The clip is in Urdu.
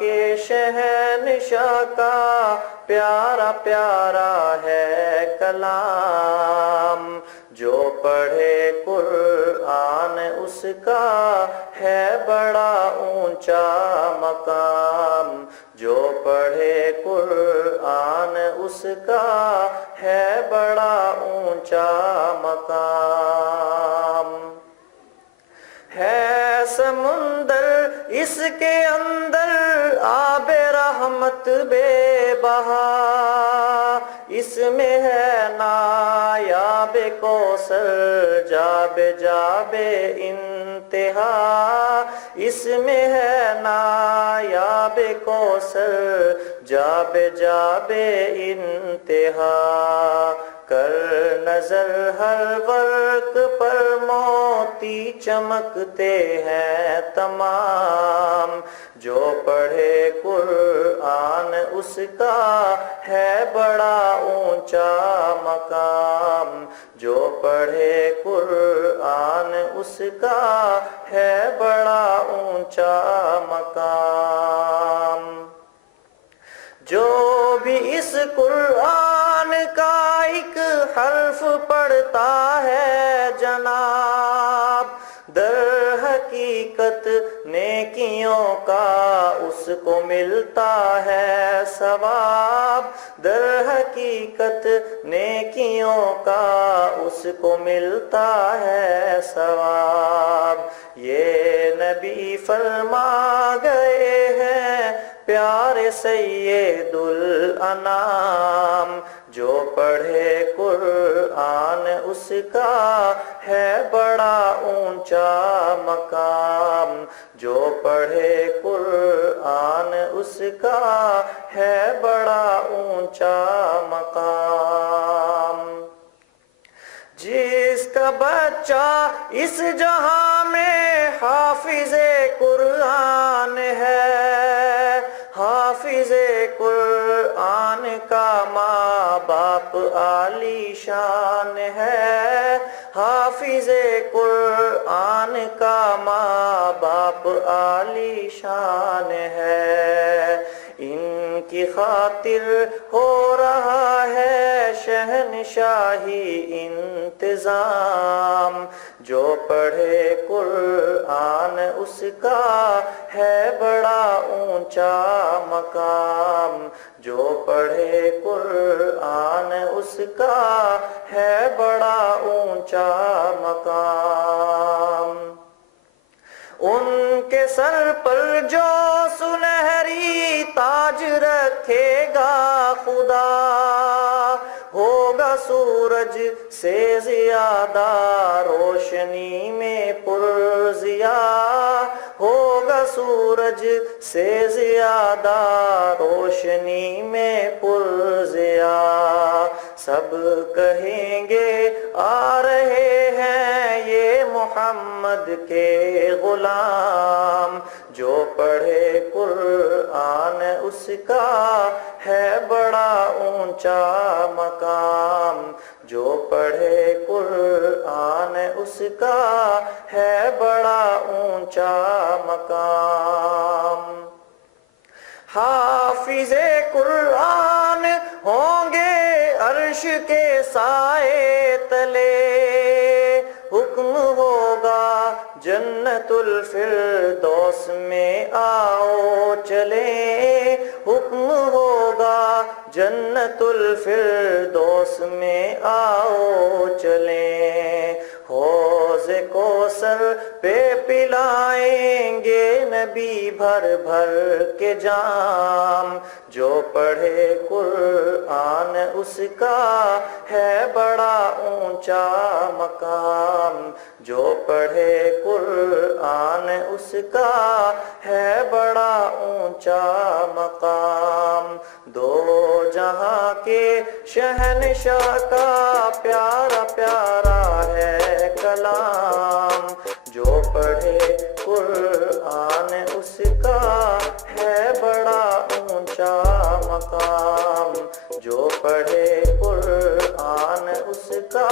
کے شہنشاہ کا پیارا پیارا ہے کلام، جو پڑھے قرآن اس کا ہے بڑا اونچا مقام، جو پڑھے قرآن اس کا ہے بڑا اونچا مقام۔ ہے سمندر اس کے اندر آب رحمت بے بہا، اس میں ہے نایاب کوثر جاب جاب انتہا، اس میں ہے نایاب کوثر جاب جاب انتہا، کر نظر ہر ورق پر موتی چمکتے ہیں تمام، جو پڑھے قرآن اس کا ہے بڑا اونچا مقام، جو پڑھے قرآن اس کا ہے بڑا اونچا مقام۔ جو بھی اس قرآن کا ایک حرف پڑھتا ہے جناب، در حقیقت نیکیوں کا اس کو ملتا ہے ثواب، در حقیقت نیکیوں کا اس کو ملتا ہے ثواب۔ یہ نبی فرما گئے ہیں پیارے سید الانام، جو پڑھے قرآن اس کا ہے بڑا اونچا مقام، جو پڑھے قرآن اس کا ہے بڑا اونچا مقام۔ جس کا بچہ اس جہاں میں حافظ قرآن ہے، حافظ قرآن کا ماں باپ عالی شان ہے، حافظ قرآن کا ماں باپ عالی شان ہے، ان کی خاطر ہو رہا ہے شہنشاہی انتظام، جو پڑھے قرآن اس کا ہے بڑا اونچا مقام، جو پڑھے قرآن اس کا ہے بڑا اونچا مقام۔ ان کے سر پر جو سنہری تاج رکھے گا خدا، ہوگا سورج سے زیادہ روشنی میں پرضیا، ہوگا سورج سے زیادہ روشنی میں پرضیا، سب کہیں گے آ رہے ہیں یہ محمد کے غلام، جو پڑھے قرآن اس کا ہے بڑا اونچا مقام، جو پڑھے قرآن اس کا ہے بڑا اونچا مقام۔ حافظ قرآن ہوں گے عرش کے سائے تلے، حکم ہوگا جنت الفردوس میں آؤ چلیں، حکم ہوگا جنت الفردوس میں آؤ چلیں، حوض کوثر پہ پلائیں گے نبی بھر بھر کے جام، جو پڑھے قرآن اس کا ہے بڑا اونچا مقام، جو پڑھے قرآن اس کا ہے بڑا اونچا مقام۔ دو جہاں کے شہنشاہ کا پیارا پیارا ہے کلام، جو پڑھے قرآن اس کا ہے بڑا اونچا مقام، جو پڑھے قرآن اس کا